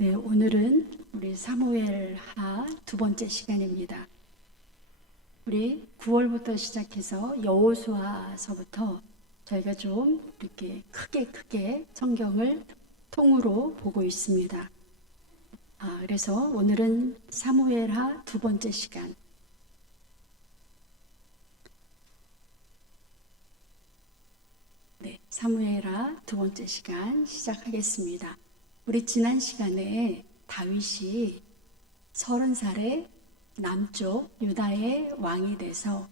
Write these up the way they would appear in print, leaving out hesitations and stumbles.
네, 오늘은 우리 사무엘하 두 번째 시간입니다. 우리 9월부터 시작해서 여호수아서부터 저희가 좀 이렇게 크게 성경을 통으로 보고 있습니다. 그래서 오늘은 사무엘하 두 번째 시간. 네, 사무엘하 두 번째 시간 시작하겠습니다. 우리 지난 시간에 다윗이 30살에 남쪽 유다의 왕이 돼서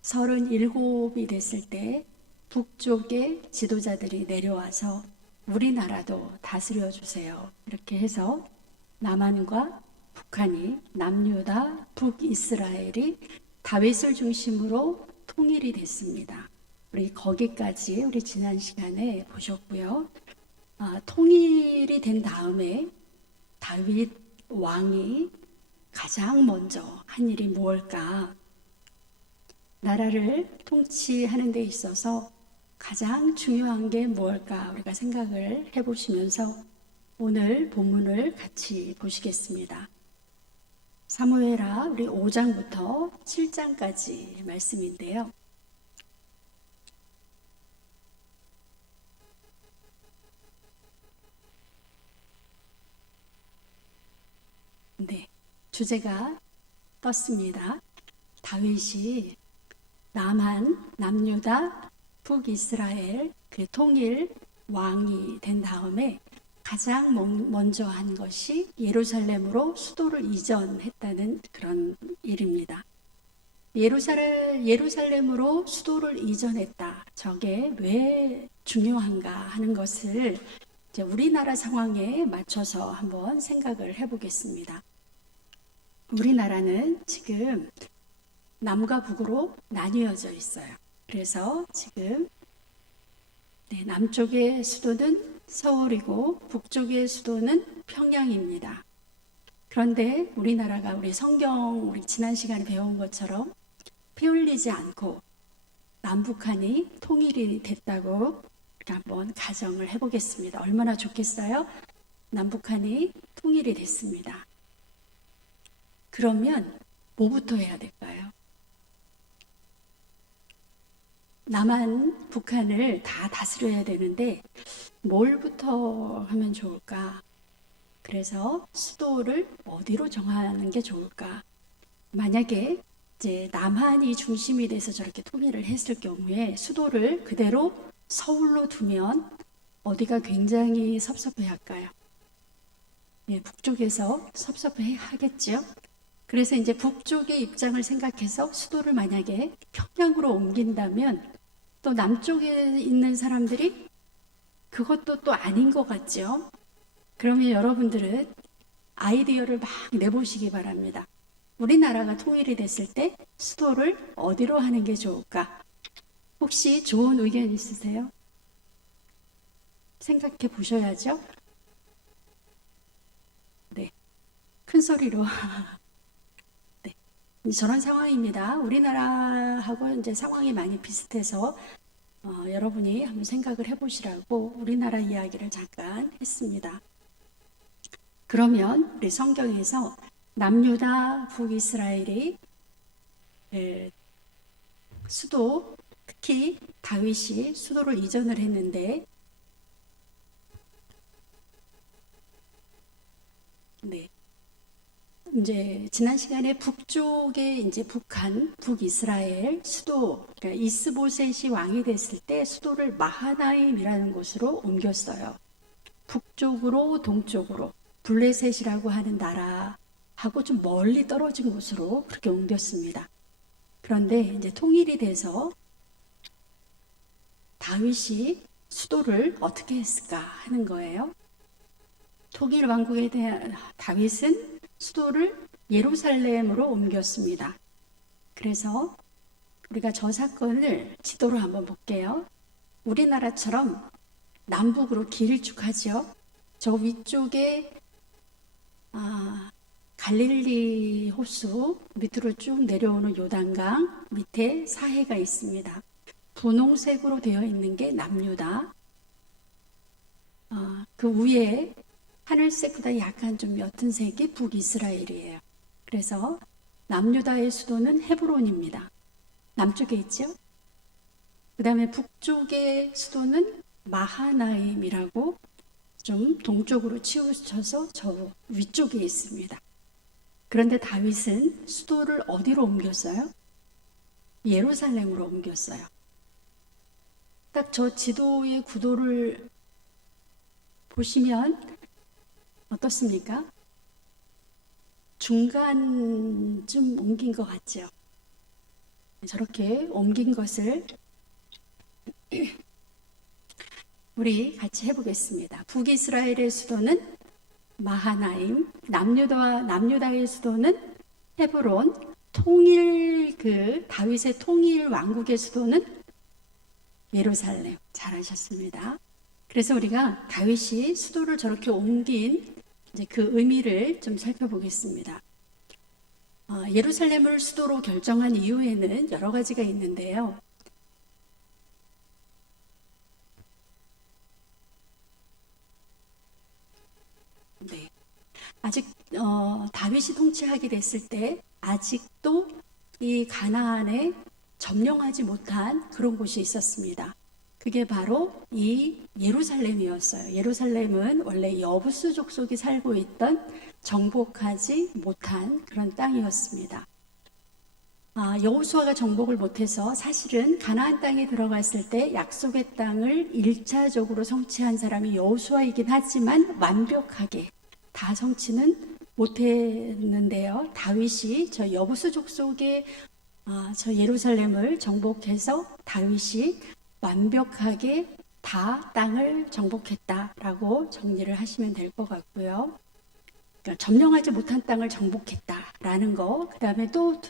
37이 됐을 때 북쪽의 지도자들이 내려와서 우리나라도 다스려 주세요. 이렇게 해서 남한과 북한이 남유다, 북이스라엘이 다윗을 중심으로 통일이 됐습니다. 우리 거기까지 우리 지난 시간에 보셨고요. 통일이 된 다음에 다윗 왕이 가장 먼저 한 일이 무엇일까? 나라를 통치하는 데 있어서 가장 중요한 게 무엇일까? 우리가 생각을 해보시면서 오늘 본문을 같이 보시겠습니다. 사무엘하 우리 5장부터 7장까지 말씀인데요. 네, 주제가 떴습니다. 다윗이 남한, 남유다, 북이스라엘 그 통일 왕이 된 다음에 가장 먼저 한 것이 예루살렘으로 수도를 이전했다는 그런 일입니다. 예루살렘으로 수도를 이전했다. 저게 왜 중요한가 하는 것을 이제 우리나라 상황에 맞춰서 한번 생각을 해보겠습니다. 우리나라는 지금 남과 북으로 나뉘어져 있어요. 그래서 지금 남쪽의 수도는 서울이고 북쪽의 수도는 평양입니다. 그런데 우리나라가 우리 성경 우리 지난 시간에 배운 것처럼 피 흘리지 않고 남북한이 통일이 됐다고 한번 가정을 해보겠습니다. 얼마나 좋겠어요? 남북한이 통일이 됐습니다. 그러면 뭐부터 해야 될까요? 남한, 북한을 다 다스려야 되는데 뭘부터 하면 좋을까? 그래서 수도를 어디로 정하는 게 좋을까? 만약에 이제 남한이 중심이 돼서 저렇게 통일을 했을 경우에 수도를 그대로 서울로 두면 어디가 굉장히 섭섭해 할까요? 네, 북쪽에서 섭섭해 하겠죠. 그래서 이제 북쪽의 입장을 생각해서 수도를 만약에 평양으로 옮긴다면 또 남쪽에 있는 사람들이 그것도 또 아닌 것 같죠. 그러면 여러분들은 아이디어를 막 내보시기 바랍니다. 우리나라가 통일이 됐을 때 수도를 어디로 하는 게 좋을까? 혹시 좋은 의견 있으세요? 생각해 보셔야죠. 네, 큰 소리로. 네, 저런 상황입니다. 우리나라하고 이제 상황이 많이 비슷해서 여러분이 한번 생각을 해보시라고 우리나라 이야기를 잠깐 했습니다. 그러면 우리 성경에서 남유다, 북이스라엘이 수도, 특히 다윗이 수도를 이전을 했는데, 네. 이제 지난 시간에 북쪽에 이제 북한, 북이스라엘 수도, 그러니까 이스보셋이 왕이 됐을 때 수도를 마하나임이라는 곳으로 옮겼어요. 북쪽으로 동쪽으로 블레셋이라고 하는 나라하고 좀 멀리 떨어진 곳으로 그렇게 옮겼습니다. 그런데 이제 통일이 돼서 다윗이 수도를 어떻게 했을까 하는 거예요. 통일 왕국에 대한 다윗은 수도를 예루살렘으로 옮겼습니다. 그래서 우리가 저 사건을 지도로 한번 볼게요. 우리나라처럼 남북으로 길쭉하죠. 저 위쪽에 갈릴리 호수 밑으로 쭉 내려오는 요단강 밑에 사해가 있습니다. 분홍색으로 되어 있는 게 남유다. 그 위에 하늘색보다 약간 좀 옅은 색이 북이스라엘이에요. 그래서 남유다의 수도는 헤브론입니다. 남쪽에 있죠. 그 다음에 북쪽의 수도는 마하나임이라고 좀 동쪽으로 치우쳐서 저 위쪽에 있습니다. 그런데 다윗은 수도를 어디로 옮겼어요? 예루살렘으로 옮겼어요. 딱 저 지도의 구도를 보시면 어떻습니까? 중간쯤 옮긴 것 같죠? 저렇게 옮긴 것을 우리 같이 해보겠습니다. 북이스라엘의 수도는 마하나임, 남유다의 수도는 헤브론, 다윗의 통일 왕국의 수도는 예루살렘. 잘하셨습니다. 그래서 우리가 다윗이 수도를 저렇게 옮긴 이제 그 의미를 좀 살펴보겠습니다. 예루살렘을 수도로 결정한 이유에는 여러 가지가 있는데요. 네. 아직 다윗이 통치하게 됐을 때 아직도 이 가나안에 점령하지 못한 그런 곳이 있었습니다. 그게 바로 이 예루살렘이었어요. 예루살렘은 원래 여부스 족속이 살고 있던 정복하지 못한 그런 땅이었습니다. 여호수아가 정복을 못해서 사실은 가나안 땅에 들어갔을 때 약속의 땅을 1차적으로 성취한 사람이 여호수아이긴 하지만 완벽하게 다 성취는 못했는데요. 다윗이 저 여부스 족속의 저 예루살렘을 정복해서 다윗이 완벽하게 다 땅을 정복했다라고 정리를 하시면 될 것 같고요. 그러니까 점령하지 못한 땅을 정복했다라는 거. 그 다음에 또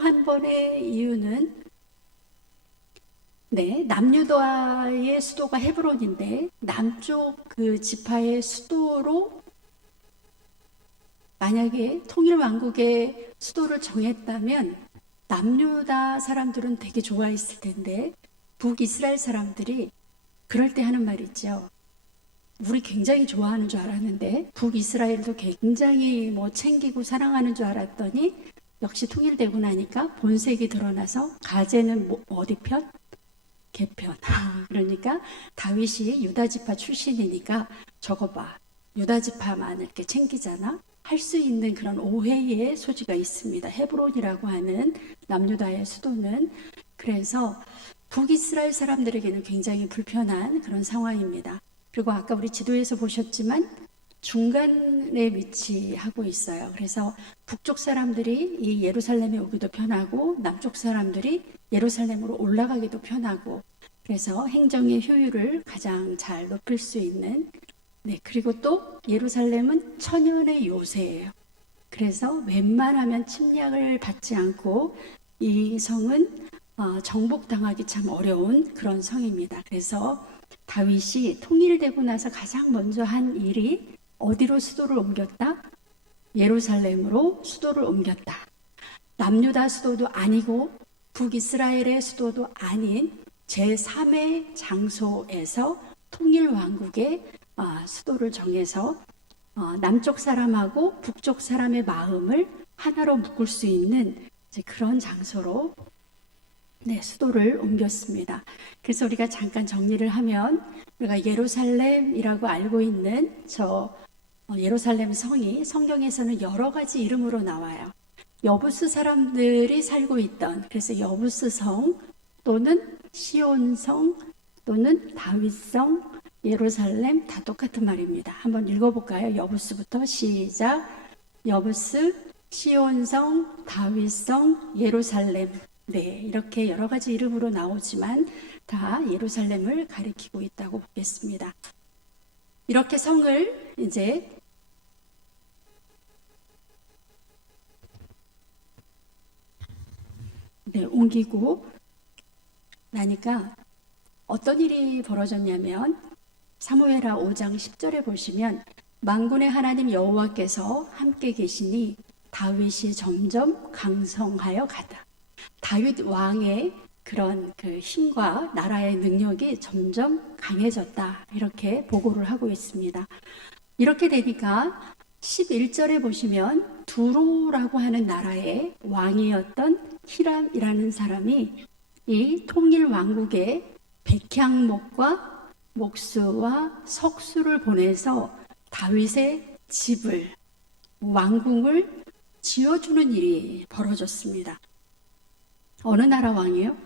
한 번의 이유는 남유다의 수도가 헤브론인데 남쪽 그 지파의 수도로 만약에 통일왕국의 수도를 정했다면 남유다 사람들은 되게 좋아했을 텐데 북이스라엘 사람들이 그럴 때 하는 말 있죠. 우리 굉장히 좋아하는 줄 알았는데 북이스라엘도 굉장히 챙기고 사랑하는 줄 알았더니 역시 통일되고 나니까 본색이 드러나서 가제는 어디 편? 개편. 그러니까 다윗이 유다지파 출신이니까 저거 봐. 유다지파만 이렇게 챙기잖아. 할 수 있는 그런 오해의 소지가 있습니다. 헤브론이라고 하는 남유다의 수도는. 그래서 북이스라엘 사람들에게는 굉장히 불편한 그런 상황입니다. 그리고 아까 우리 지도에서 보셨지만 중간에 위치하고 있어요. 그래서 북쪽 사람들이 이 예루살렘에 오기도 편하고 남쪽 사람들이 예루살렘으로 올라가기도 편하고 그래서 행정의 효율을 가장 잘 높일 수 있는 그리고 또 예루살렘은 천연의 요새예요. 그래서 웬만하면 침략을 받지 않고 이 성은 정복당하기 참 어려운 그런 성입니다. 그래서 다윗이 통일되고 나서 가장 먼저 한 일이 어디로 수도를 옮겼다? 예루살렘으로 수도를 옮겼다. 남유다 수도도 아니고 북이스라엘의 수도도 아닌 제3의 장소에서 통일왕국의 수도를 정해서 남쪽 사람하고 북쪽 사람의 마음을 하나로 묶을 수 있는 그런 장소로 수도를 옮겼습니다. 그래서 우리가 잠깐 정리를 하면 우리가 예루살렘이라고 알고 있는 저 예루살렘 성이 성경에서는 여러 가지 이름으로 나와요. 여부스 사람들이 살고 있던 그래서 여부스성 또는 시온성 또는 다윗성 예루살렘 다 똑같은 말입니다. 한번 읽어볼까요? 여부스부터 시작. 여부스, 시온성, 다윗성, 예루살렘. 이렇게 여러 가지 이름으로 나오지만 다 예루살렘을 가리키고 있다고 보겠습니다. 이렇게 성을 이제 옮기고 나니까 어떤 일이 벌어졌냐면 사무엘하 5장 10절에 보시면 만군의 하나님 여호와께서 함께 계시니 다윗이 점점 강성하여 가다. 다윗 왕의 그런 그 힘과 나라의 능력이 점점 강해졌다. 이렇게 보고를 하고 있습니다. 이렇게 되니까 11절에 보시면 두로라고 하는 나라의 왕이었던 히람이라는 사람이 이 통일 왕국에 백향목과 목수와 석수를 보내서 다윗의 집을, 왕궁을 지어주는 일이 벌어졌습니다. 어느 나라 왕이요?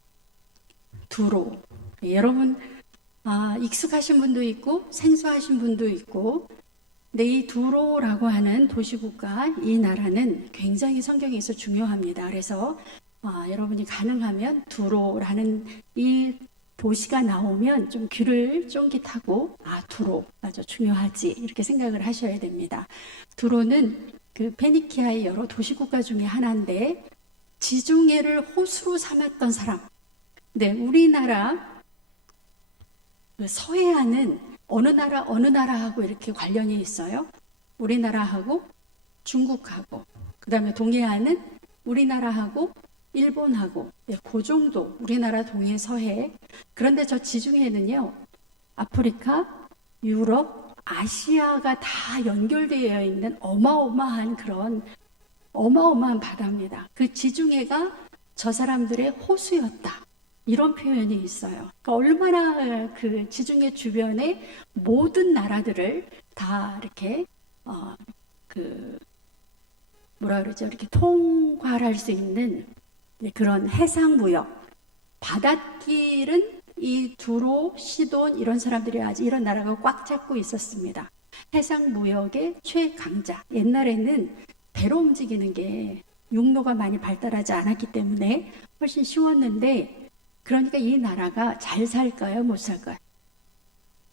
두로. 여러분 익숙하신 분도 있고 생소하신 분도 있고, 근데 이 두로라고 하는 도시국가, 이 나라는 굉장히 성경에서 중요합니다. 그래서 여러분이 가능하면 두로라는 이 도시가 나오면 좀 귀를 쫑긋하고 두로 맞아 중요하지 이렇게 생각을 하셔야 됩니다. 두로는 그 페니키아의 여러 도시국가 중에 하나인데 지중해를 호수로 삼았던 사람. 네, 우리나라 그 서해안은 어느 나라하고 이렇게 관련이 있어요? 우리나라하고 중국하고, 그 다음에 동해안은 우리나라하고 일본하고, 네, 그 정도 우리나라 동해 서해. 그런데 저 지중해는요, 아프리카, 유럽, 아시아가 다 연결되어 있는 어마어마한 그런 어마어마한 바다입니다. 그 지중해가 저 사람들의 호수였다. 이런 표현이 있어요. 그러니까 얼마나 그 지중해 주변의 모든 나라들을 다 이렇게 그 뭐라 그러죠? 이렇게 통괄할 수 있는 그런 해상 무역, 바닷길은 이 두로, 시돈 이런 사람들이 아주 이런 나라가 꽉 잡고 있었습니다. 해상 무역의 최강자. 옛날에는 배로 움직이는 게 육로가 많이 발달하지 않았기 때문에 훨씬 쉬웠는데, 그러니까 이 나라가 잘 살까요? 못 살까요?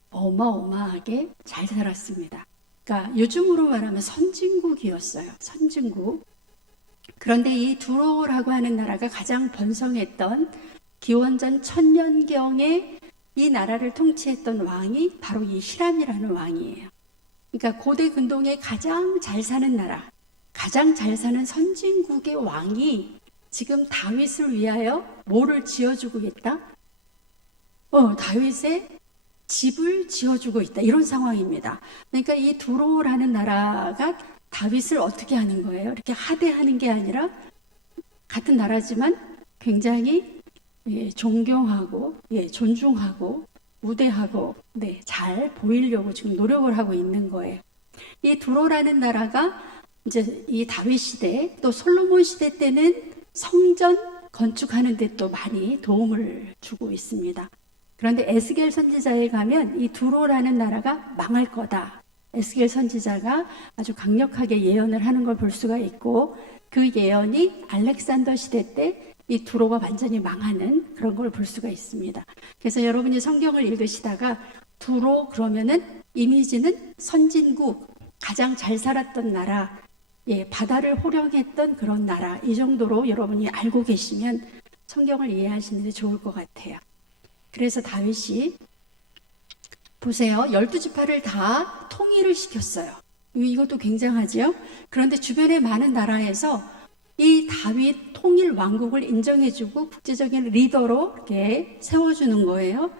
어마어마하게 잘 살았습니다. 그러니까 요즘으로 말하면 선진국이었어요. 선진국. 그런데 이 두로라고 하는 나라가 가장 번성했던 기원전 1000년경에 이 나라를 통치했던 왕이 바로 이 히람이라는 왕이에요. 그러니까 고대 근동에 가장 잘 사는 나라, 가장 잘 사는 선진국의 왕이 지금 다윗을 위하여 뭐를 지어주고 있다? 다윗의 집을 지어주고 있다. 이런 상황입니다. 그러니까 이 두로라는 나라가 다윗을 어떻게 하는 거예요? 이렇게 하대하는 게 아니라 같은 나라지만 굉장히 존경하고 존중하고 우대하고 잘 보이려고 지금 노력을 하고 있는 거예요. 이 두로라는 나라가 이제 이 다윗 시대 또 솔로몬 시대 때는 성전 건축하는 데 또 많이 도움을 주고 있습니다. 그런데 에스겔 선지자에 가면 이 두로라는 나라가 망할 거다. 에스겔 선지자가 아주 강력하게 예언을 하는 걸 볼 수가 있고, 그 예언이 알렉산더 시대 때 이 두로가 완전히 망하는 그런 걸 볼 수가 있습니다. 그래서 여러분이 성경을 읽으시다가 두로 그러면은 이미지는 선진국, 가장 잘 살았던 나라, 바다를 호령했던 그런 나라, 이 정도로 여러분이 알고 계시면 성경을 이해하시는 데 좋을 것 같아요. 그래서 다윗이 보세요. 12지파를 다 통일을 시켰어요. 이것도 굉장하죠. 그런데 주변의 많은 나라에서 이 다윗 통일 왕국을 인정해주고 국제적인 리더로 이렇게 세워주는 거예요.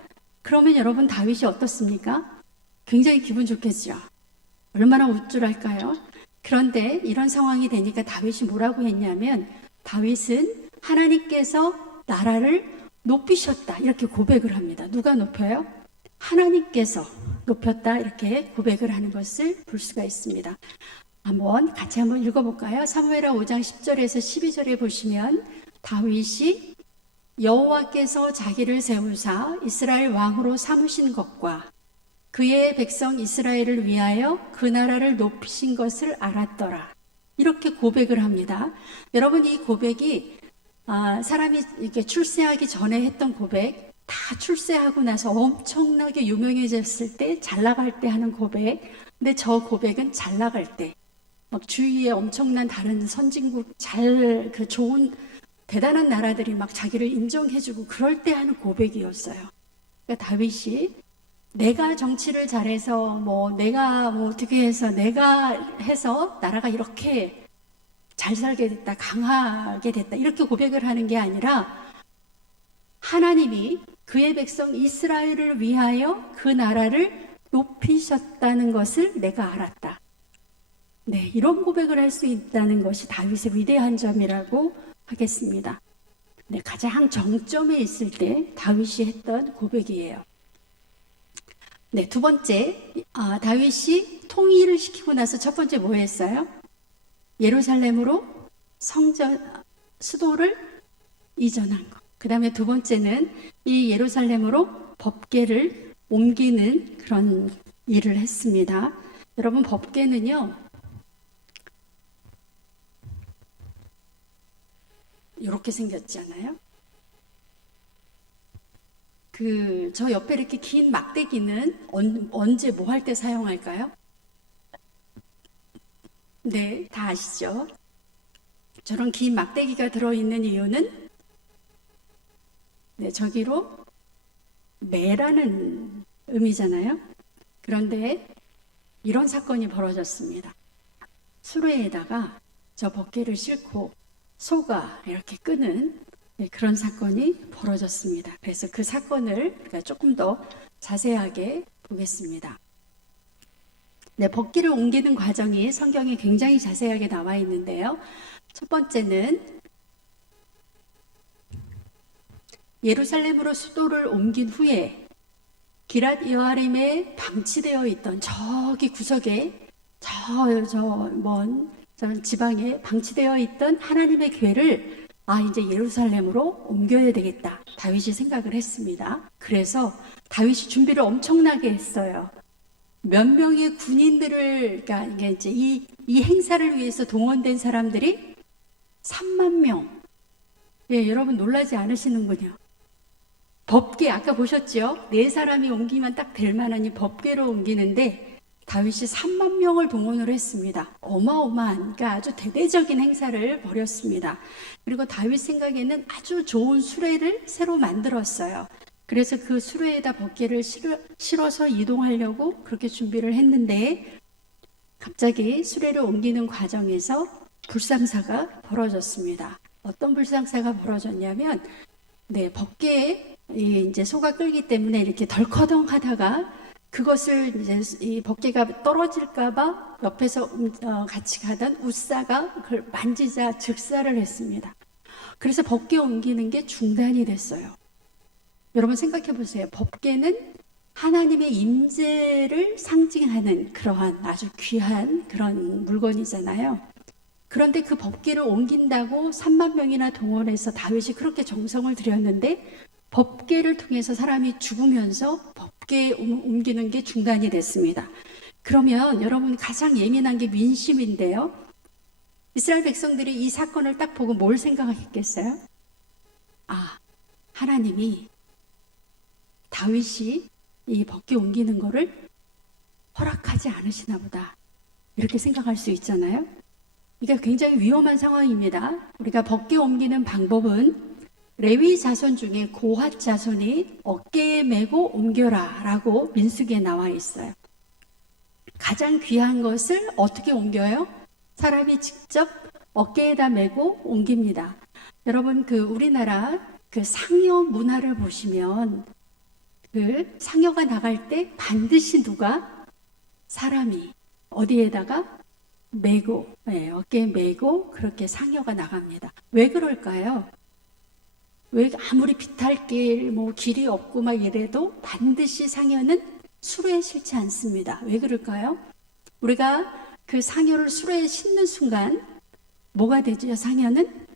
그러면 여러분 다윗이 어떻습니까? 굉장히 기분 좋겠죠. 얼마나 우쭐할까요? 그런데 이런 상황이 되니까 다윗이 뭐라고 했냐면, 다윗은 하나님께서 나라를 높이셨다 이렇게 고백을 합니다. 누가 높여요? 하나님께서 높였다 이렇게 고백을 하는 것을 볼 수가 있습니다. 같이 한번 읽어볼까요? 사무엘하 5장 10절에서 12절에 보시면 다윗이 여호와께서 자기를 세우사 이스라엘 왕으로 삼으신 것과 그의 백성 이스라엘을 위하여 그 나라를 높이신 것을 알았더라. 이렇게 고백을 합니다. 여러분, 이 고백이 사람이 이렇게 출세하기 전에 했던 고백, 다 출세하고 나서 엄청나게 유명해졌을 때, 잘 나갈 때 하는 고백. 근데 저 고백은 잘 나갈 때, 막 주위에 엄청난 다른 선진국 그 좋은 대단한 나라들이 막 자기를 인정해주고 그럴 때 하는 고백이었어요. 그러니까 다윗이 내가 정치를 잘해서 내가 어떻게 해서 내가 해서 나라가 이렇게 잘 살게 됐다, 강하게 됐다 이렇게 고백을 하는 게 아니라, 하나님이 그의 백성 이스라엘을 위하여 그 나라를 높이셨다는 것을 내가 알았다. 네, 이런 고백을 할 수 있다는 것이 다윗의 위대한 점이라고 하겠습니다. 네, 가장 정점에 있을 때 다윗이 했던 고백이에요. 네, 두 번째, 다윗이 통일을 시키고 나서 첫 번째 뭐 했어요? 예루살렘으로 수도를 이전한 것. 그 다음에 두 번째는 이 예루살렘으로 법궤를 옮기는 그런 일을 했습니다. 여러분, 법궤는요, 이렇게 생겼지 않아요? 저 옆에 이렇게 긴 막대기는 언제 뭐 할 때 사용할까요? 네, 다 아시죠? 저런 긴 막대기가 들어있는 이유는 네, 저기로 매라는 의미잖아요. 그런데 이런 사건이 벌어졌습니다. 수레에다가 저 법궤를 싣고 소가 이렇게 끄는 그런 사건이 벌어졌습니다. 그래서 그 사건을 우리가 조금 더 자세하게 보겠습니다. 네, 법궤를 옮기는 과정이 성경에 굉장히 자세하게 나와 있는데요. 첫 번째는 예루살렘으로 수도를 옮긴 후에 기랏 여아림에 방치되어 있던 저기 구석에 저 지방에 방치되어 있던 하나님의 궤를 이제 예루살렘으로 옮겨야 되겠다. 다윗이 생각을 했습니다. 그래서 다윗이 준비를 엄청나게 했어요. 몇 명의 군인들을, 그러니까 이게 이제 이 행사를 위해서 동원된 사람들이 3만 명. 예, 여러분 놀라지 않으시는군요. 법궤, 아까 보셨죠? 네 사람이 옮기면 딱 될 만한 이 법궤로 옮기는데 다윗이 3만 명을 동원을 했습니다. 어마어마한, 그러니까 아주 대대적인 행사를 벌였습니다. 그리고 다윗 생각에는 아주 좋은 수레를 새로 만들었어요. 그래서 그 수레에다 법궤를 실어서 이동하려고 그렇게 준비를 했는데 갑자기 수레를 옮기는 과정에서 불상사가 벌어졌습니다. 어떤 불상사가 벌어졌냐면 네, 법궤에 이제 소가 끌기 때문에 이렇게 덜커덩 하다가 그것을 이제 이 법궤가 떨어질까봐 옆에서 같이 가던 웃사가 그걸 만지자 즉사를 했습니다. 그래서 법궤 옮기는 게 중단이 됐어요. 여러분 생각해 보세요. 법궤는 하나님의 임재를 상징하는 그러한 아주 귀한 그런 물건이잖아요. 그런데 그 법궤를 옮긴다고 3만 명이나 동원해서 다윗이 그렇게 정성을 들였는데 법궤를 통해서 사람이 죽으면서 법궤 옮기는 게 중단이 됐습니다. 그러면 여러분 가장 예민한 게 민심인데요. 이스라엘 백성들이 이 사건을 딱 보고 뭘 생각했겠어요? 하나님이 다윗이 이 법궤 옮기는 거를 허락하지 않으시나 보다. 이렇게 생각할 수 있잖아요. 이게 굉장히 위험한 상황입니다. 우리가 법궤 옮기는 방법은 레위 자손 중에 고핫 자손이 어깨에 메고 옮겨라 라고 민수기에 나와 있어요. 가장 귀한 것을 어떻게 옮겨요? 사람이 직접 어깨에다 메고 옮깁니다. 여러분 우리나라 상여 문화를 보시면 상여가 나갈 때 반드시 누가 사람이 어디에다가 메고 어깨에 메고 그렇게 상여가 나갑니다. 왜 그럴까요? 왜 아무리 비탈길 길이 없고 막 이래도 반드시 상여는 수레에 실지 않습니다. 왜 그럴까요? 우리가 그 상여를 수레에 싣는 순간 뭐가 되죠? 상여는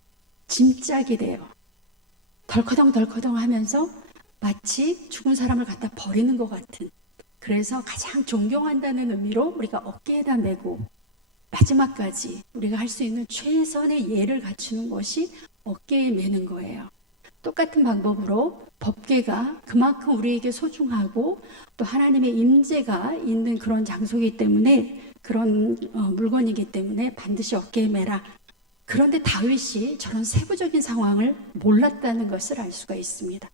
짐짝이 돼요. 덜커덩 하면서 마치 죽은 사람을 갖다 버리는 것 같은. 그래서 가장 존경한다는 의미로 우리가 어깨에다 메고 마지막까지 우리가 할 수 있는 최선의 예를 갖추는 것이 어깨에 메는 거예요. 똑같은 방법으로 법궤가 그만큼 우리에게 소중하고 또 하나님의 임재가 있는 그런 장소이기 때문에 그런 물건이기 때문에 반드시 어깨에 메라. 그런데 다윗이 저런 세부적인 상황을 몰랐다는 것을 알 수가 있습니다.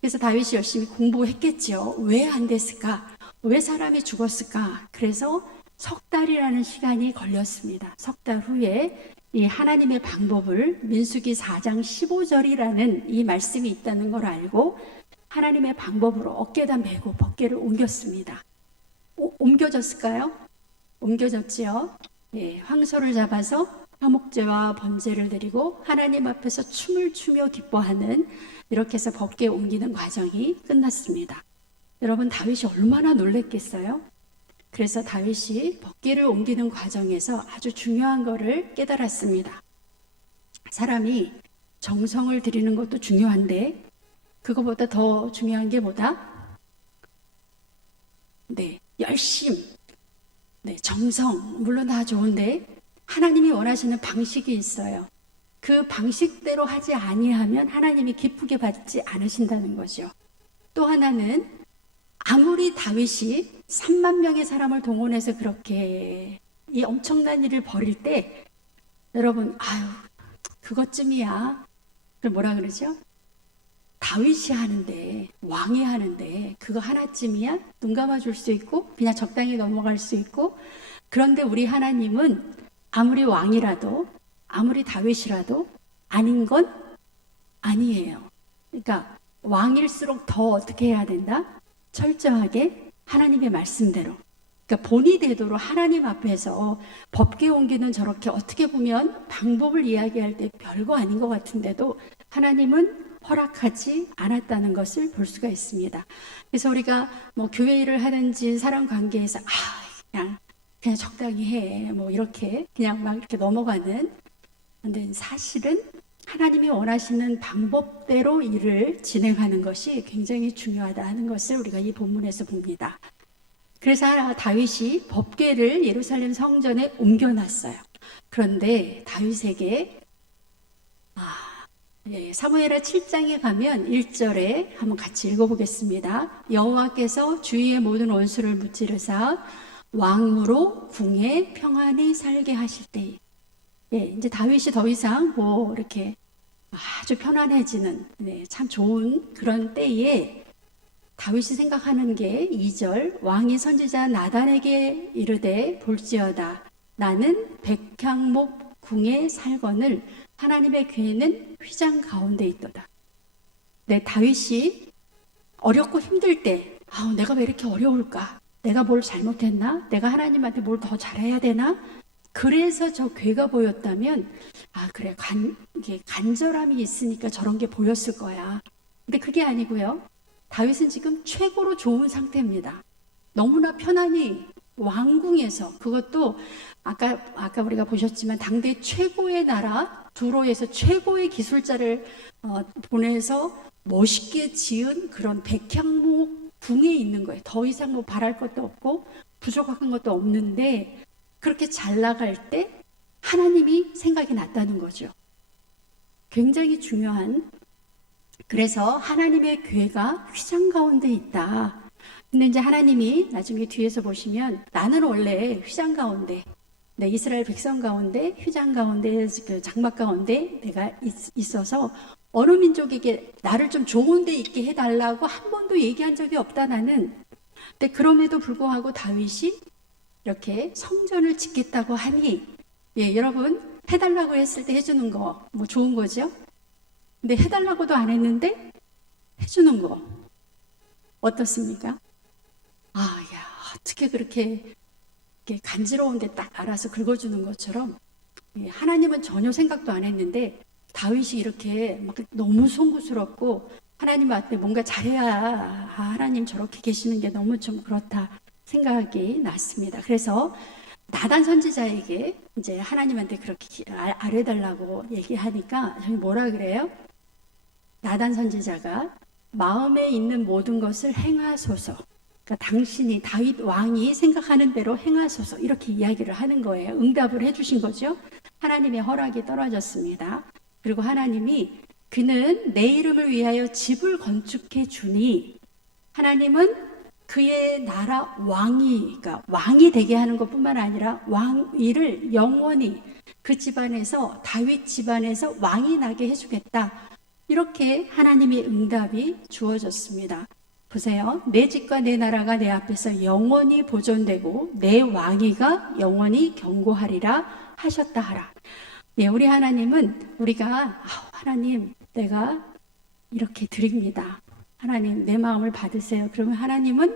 그래서 다윗이 열심히 공부했겠죠. 왜 안 됐을까? 왜 사람이 죽었을까? 그래서 석 달이라는 시간이 걸렸습니다. 석 달 후에 이 하나님의 방법을 민수기 4장 15절이라는 이 말씀이 있다는 걸 알고 하나님의 방법으로 어깨에다 메고 법궤를 옮겼습니다. 옮겨졌을까요? 옮겨졌지요. 예, 황소를 잡아서 화목제와 번제를 드리고 하나님 앞에서 춤을 추며 기뻐하는, 이렇게 해서 법궤 옮기는 과정이 끝났습니다. 여러분, 다윗이 얼마나 놀랬겠어요? 그래서 다윗이 법궤를 옮기는 과정에서 아주 중요한 것을 깨달았습니다. 사람이 정성을 들이는 것도 중요한데 그거보다 더 중요한 게 뭐다? 네, 열심, 네, 정성, 물론 다 좋은데 하나님이 원하시는 방식이 있어요. 그 방식대로 하지 아니하면 하나님이 기쁘게 받지 않으신다는 거죠. 또 하나는 아무리 다윗이 3만 명의 사람을 동원해서 그렇게 이 엄청난 일을 벌일 때 여러분, 아유, 그것쯤이야. 그걸 뭐라 그러죠? 다윗이 하는데, 왕이 하는데 그거 하나쯤이야? 눈 감아줄 수 있고 그냥 적당히 넘어갈 수 있고. 그런데 우리 하나님은 아무리 왕이라도 아무리 다윗이라도 아닌 건 아니에요. 그러니까 왕일수록 더 어떻게 해야 된다? 철저하게 하나님의 말씀대로, 그러니까 본이 되도록 하나님 앞에서 법궤 옮기는 저렇게 어떻게 보면 방법을 이야기할 때 별거 아닌 것 같은데도 하나님은 허락하지 않았다는 것을 볼 수가 있습니다. 그래서 우리가 뭐 교회 일을 하든지 사람 관계에서 그냥 적당히 해, 뭐 이렇게 그냥 막 이렇게 넘어가는, 근데 사실은 하나님이 원하시는 방법대로 일을 진행하는 것이 굉장히 중요하다 하는 것을 우리가 이 본문에서 봅니다. 그래서 다윗이 법궤를 예루살렘 성전에 옮겨놨어요. 그런데 다윗에게 사무엘하 7장에 가면 1절에 한번 같이 읽어보겠습니다. 여호와께서 주위의 모든 원수를 무찌르사 왕으로 궁에 평안히 살게 하실 때에, 이제 다윗이 더 이상 뭐 이렇게 아주 편안해지는, 참 좋은 그런 때에 다윗이 생각하는 게 2절, 왕이 선지자 나단에게 이르되 볼지어다 나는 백향목 궁에 살거늘 하나님의 궤는 휘장 가운데 있도다. 다윗이 어렵고 힘들 때 내가 왜 이렇게 어려울까? 내가 뭘 잘못했나? 내가 하나님한테 뭘 더 잘해야 되나? 그래서 저 궤가 보였다면 그래, 이게 간절함이 있으니까 저런 게 보였을 거야. 근데 그게 아니고요. 다윗은 지금 최고로 좋은 상태입니다. 너무나 편안히 왕궁에서, 그것도 아까 우리가 보셨지만 당대 최고의 나라 두로에서 최고의 기술자를 보내서 멋있게 지은 그런 백향목 궁에 있는 거예요. 더 이상 뭐 바랄 것도 없고 부족한 것도 없는데 그렇게 잘 나갈 때 하나님이 생각이 났다는 거죠. 굉장히 중요한, 그래서 하나님의 궤가 휘장 가운데 있다. 근데 이제 하나님이 나중에 뒤에서 보시면 나는 원래 휘장 가운데, 이스라엘 백성 가운데 휘장 가운데 그 장막 가운데 내가 있어서 어느 민족에게 나를 좀 좋은 데 있게 해달라고 한 번도 얘기한 적이 없다 나는. 근데 그럼에도 불구하고 다윗이 이렇게 성전을 짓겠다고 하니, 여러분, 해달라고 했을 때 해주는 거 뭐 좋은 거죠? 근데 해달라고도 안 했는데 해주는 거 어떻습니까? 어떻게 그렇게 간지러운데 딱 알아서 긁어주는 것처럼 하나님은 전혀 생각도 안 했는데 다윗이 이렇게 막 너무 송구스럽고 하나님 앞에 뭔가 잘해야 하나님 저렇게 계시는 게 너무 좀 그렇다 생각이 났습니다. 그래서 나단 선지자에게 이제 하나님한테 그렇게 아뢰달라고 얘기하니까 저희 뭐라 그래요? 나단 선지자가 마음에 있는 모든 것을 행하소서, 그러니까 당신이 다윗 왕이 생각하는 대로 행하소서, 이렇게 이야기를 하는 거예요. 응답을 해주신 거죠. 하나님의 허락이 떨어졌습니다. 그리고 하나님이 그는 내 이름을 위하여 집을 건축해 주니, 하나님은 그의 나라 그러니까 왕이 되게 하는 것뿐만 아니라 왕위를 영원히 그 집안에서, 다윗 집안에서 왕이 나게 해주겠다. 이렇게 하나님의 응답이 주어졌습니다. 보세요. 내 집과 내 나라가 내 앞에서 영원히 보존되고 내 왕위가 영원히 경고하리라 하셨다 하라. 우리 하나님은 우리가 하나님 내가 이렇게 드립니다. 하나님 내 마음을 받으세요. 그러면 하나님은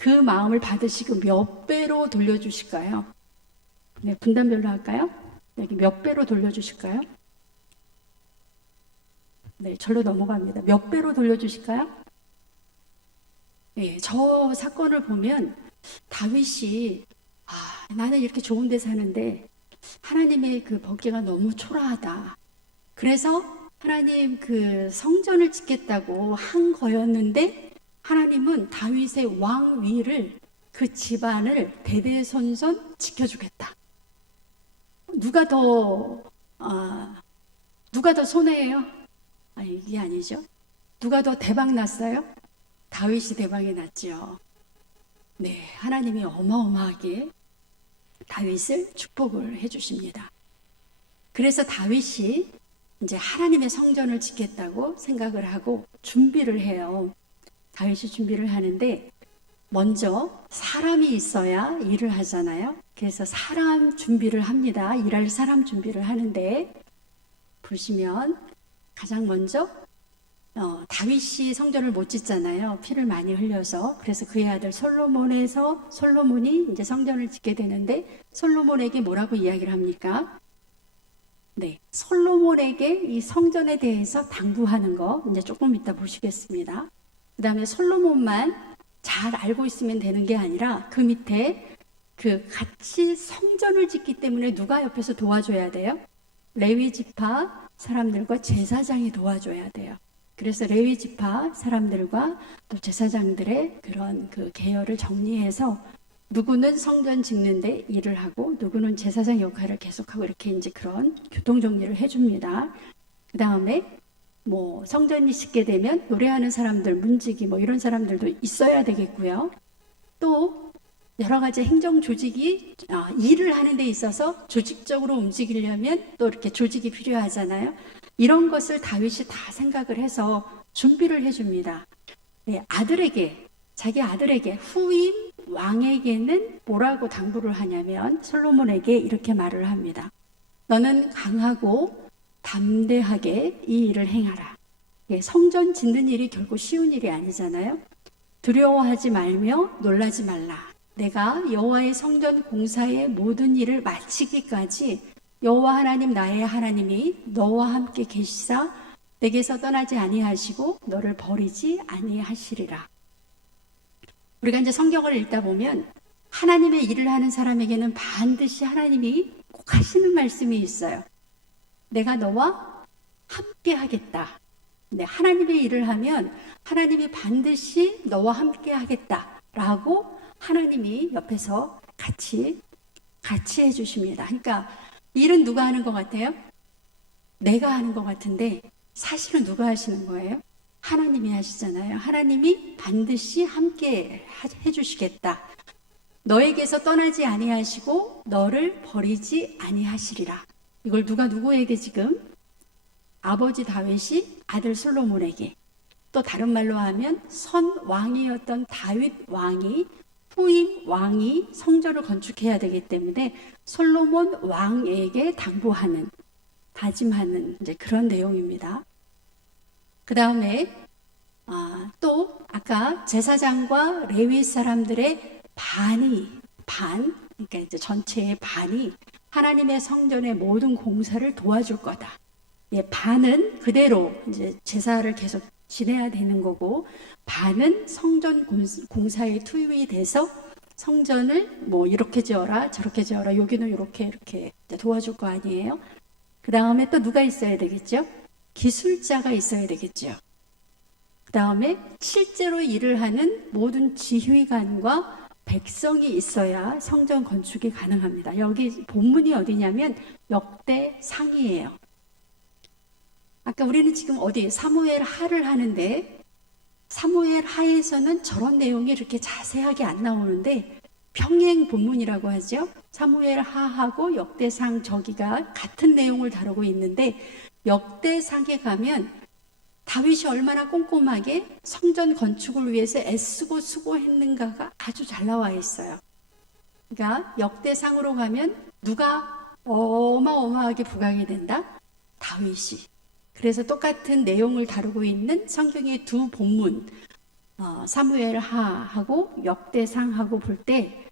그 마음을 받으시고 몇 배로 돌려주실까요? 네, 분단별로 할까요? 여기 몇 배로 돌려주실까요? 네, 절로 넘어갑니다. 몇 배로 돌려주실까요? 네, 저 사건을 보면 다윗이 나는 이렇게 좋은 데 사는데 하나님의 그 법궤가 너무 초라하다. 그래서 하나님 그 성전을 짓겠다고 한 거였는데 하나님은 다윗의 왕위를 그 집안을 대대손손 지켜주겠다. 누가 더 손해예요? 이게 아니죠. 누가 더 대박 났어요? 다윗이 대박이 났죠. 네, 하나님이 어마어마하게 다윗을 축복을 해주십니다. 그래서 다윗이 이제 하나님의 성전을 짓겠다고 생각을 하고 준비를 해요. 다윗이 준비를 하는데 먼저 사람이 있어야 일을 하잖아요. 그래서 사람 준비를 합니다. 일할 사람 준비를 하는데 보시면 가장 먼저 다윗이 성전을 못 짓잖아요. 피를 많이 흘려서. 그래서 그의 아들 솔로몬이 이제 성전을 짓게 되는데 솔로몬에게 뭐라고 이야기를 합니까? 네, 솔로몬에게 이 성전에 대해서 당부하는 거 이제 조금 이따 보시겠습니다. 그 다음에 솔로몬만 잘 알고 있으면 되는 게 아니라 그 밑에 그 같이 성전을 짓기 때문에 누가 옆에서 도와줘야 돼요? 레위 지파 사람들과 제사장이 도와줘야 돼요. 그래서 레위 지파 사람들과 또 제사장들의 그런 그 계열을 정리해서 누구는 성전 짓는데 일을 하고 누구는 제사장 역할을 계속하고 이렇게 이제 그런 교통 정리를 해줍니다. 그 다음에 뭐 성전이 짓게 되면 노래하는 사람들, 문지기 뭐 이런 사람들도 있어야 되겠고요. 또 여러 가지 행정 조직이 일을 하는 데 있어서 조직적으로 움직이려면 또 이렇게 조직이 필요하잖아요. 이런 것을 다윗이 다 생각을 해서 준비를 해줍니다. 네, 자기 아들에게 후임 왕에게는 뭐라고 당부를 하냐면 솔로몬에게 이렇게 말을 합니다. 너는 강하고 담대하게 이 일을 행하라. 성전 짓는 일이 결코 쉬운 일이 아니잖아요. 두려워하지 말며 놀라지 말라. 내가 여호와의 성전 공사의 모든 일을 마치기까지 여호와 하나님 나의 하나님이 너와 함께 계시사 내게서 떠나지 아니하시고 너를 버리지 아니하시리라. 우리가 이제 성경을 읽다 보면 하나님의 일을 하는 사람에게는 반드시 하나님이 꼭 하시는 말씀이 있어요. 내가 너와 함께 하겠다. 네, 하나님의 일을 하면 하나님이 반드시 너와 함께 하겠다라고 하나님이 옆에서 같이 해주십니다. 그러니까 일은 누가 하는 것 같아요? 내가 하는 것 같은데 사실은 누가 하시는 거예요? 하나님이 하시잖아요. 하나님이 반드시 함께 해주시겠다. 너에게서 떠나지 아니하시고 너를 버리지 아니하시리라. 이걸 누구에게 지금? 아버지 다윗이 아들 솔로몬에게, 또 다른 말로 하면 선 왕이었던 다윗 왕이 후임 왕이 성전을 건축해야 되기 때문에 솔로몬 왕에게 당부하는, 다짐하는 이제 그런 내용입니다. 그 다음에 또 아까 제사장과 레위 사람들의 그러니까 이제 전체의 반이 하나님의 성전의 모든 공사를 도와줄 거다. 반은 그대로 이제 제사를 계속 지내야 되는 거고, 반은 성전 공사에 투입이 돼서 성전을 뭐 이렇게 지어라 저렇게 지어라 여기는 이렇게 도와줄 거 아니에요. 그 다음에 또 누가 있어야 되겠죠? 기술자가 있어야 되겠죠. 그 다음에 실제로 일을 하는 모든 지휘관과 백성이 있어야 성전 건축이 가능합니다. 여기 본문이 어디냐면 역대상이에요. 아까 우리는 지금 사무엘 하를 하는데 사무엘 하에서는 저런 내용이 이렇게 자세하게 안 나오는데 평행 본문이라고 하죠. 사무엘 하하고 역대상 저기가 같은 내용을 다루고 있는데 역대상에 가면 다윗이 얼마나 꼼꼼하게 성전 건축을 위해서 애쓰고 수고했는가가 아주 잘 나와 있어요. 그러니까 역대상으로 가면 누가 어마어마하게 부각이 된다? 다윗이. 그래서 똑같은 내용을 다루고 있는 성경의 두 본문, 사무엘 하하고 역대상하고 볼 때,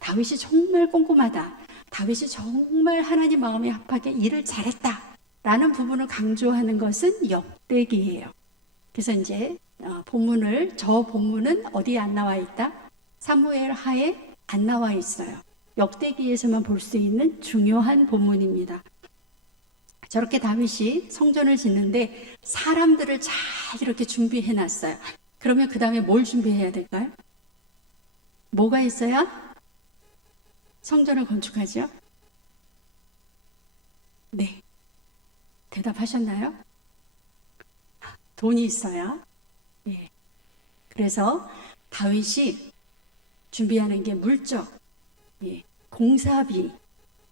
다윗이 정말 꼼꼼하다. 다윗이 정말 하나님 마음에 합하게 일을 잘했다. 라는 부분을 강조하는 것은 역대기예요. 그래서 이제 저 본문은 어디에 안 나와 있다? 사무엘 하에 안 나와 있어요. 역대기에서만 볼 수 있는 중요한 본문입니다. 저렇게 다윗이 성전을 짓는데 사람들을 잘 이렇게 준비해 놨어요. 그러면 그 다음에 뭘 준비해야 될까요? 뭐가 있어야 성전을 건축하죠? 네. 대답하셨나요? 돈이 있어야. 예. 그래서 다윗이 준비하는 게 물적, 예. 공사비,